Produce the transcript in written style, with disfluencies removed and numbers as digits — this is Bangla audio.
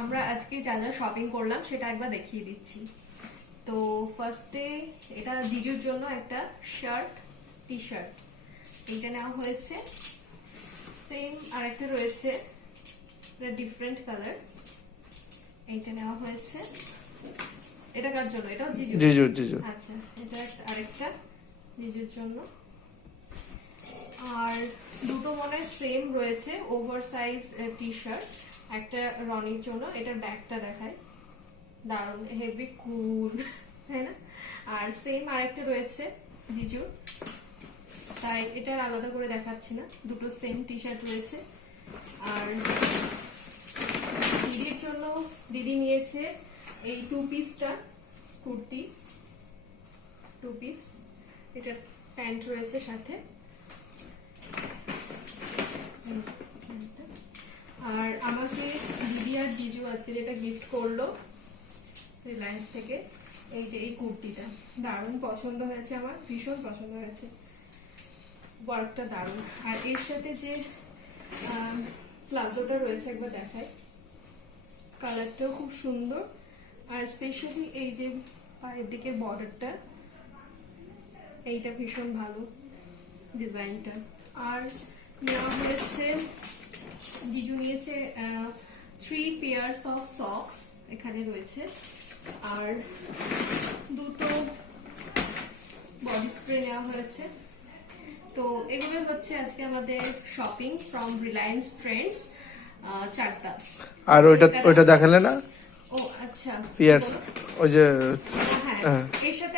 আমরা আজকে যা যা শপিং করলাম সেটা একবার দেখিয়ে দিচ্ছি। তো ফার্স্টে এটা জিজুর জন্য একটা শার্ট, টি শার্ট, এইটা নেওয়া হয়েছে। সেম আরেকটা রয়েছে, এটা ডিফারেন্ট কালার, এইটা নেওয়া হয়েছে। এটা কার জন্য? এটাও জিজু। আচ্ছা, এটা আরেকটা জিজুর জন্য। আর দুটো মনে সেম রয়েছে, ওভার সাইজ টি শার্ট, একটা রনির জন্য। এটার ব্যাগটা দেখায়, দারুণ হেভি কুল, তাই না? আর সেম আরেকটা রয়েছে জিজুর, তাই এটার আলাদা করে দেখাচ্ছি না, দুটো সেম টি শার্ট রয়েছে। আর দিদির জন্য দিদি নিয়েছে এই টু পিসটা, কুর্তি টু পিস, এটা প্যান্ট রয়েছে সাথে। আর আমাকে দিদি আর জিজু আজকে যেটা গিফট করলো রিলায়েন্স থেকে, এই যে এই কুর্তিটা দারুণ পছন্দ হয়েছে, আমার ভীষণ পছন্দ হয়েছে, ওয়ার্কটা দারুণ। আর এর সাথে যে প্লাজোটা রয়েছে একবার দেখাই, কালারটাও খুব সুন্দর। আর স্পেশালি এই যে পায়ের দিকে বর্ডারটা, এইটা ভীষণ ভালো ডিজাইনটা। আর নেওয়া হয়েছে, জিজু নিয়েছে 3 পেয়ার্স অফ সক্স, এখানে রয়েছে। আর দুটো বডি স্প্রে নেওয়া হয়েছে। তো এগুলো হচ্ছে আজকে আমাদের শপিং ফ্রম রিলায়েন্স ট্রেন্ডস, চারটা। আর ওইটা দেখালে না? ও আচ্ছা, পিয়ার্স, ওই যে হ্যাঁ, এর সাথে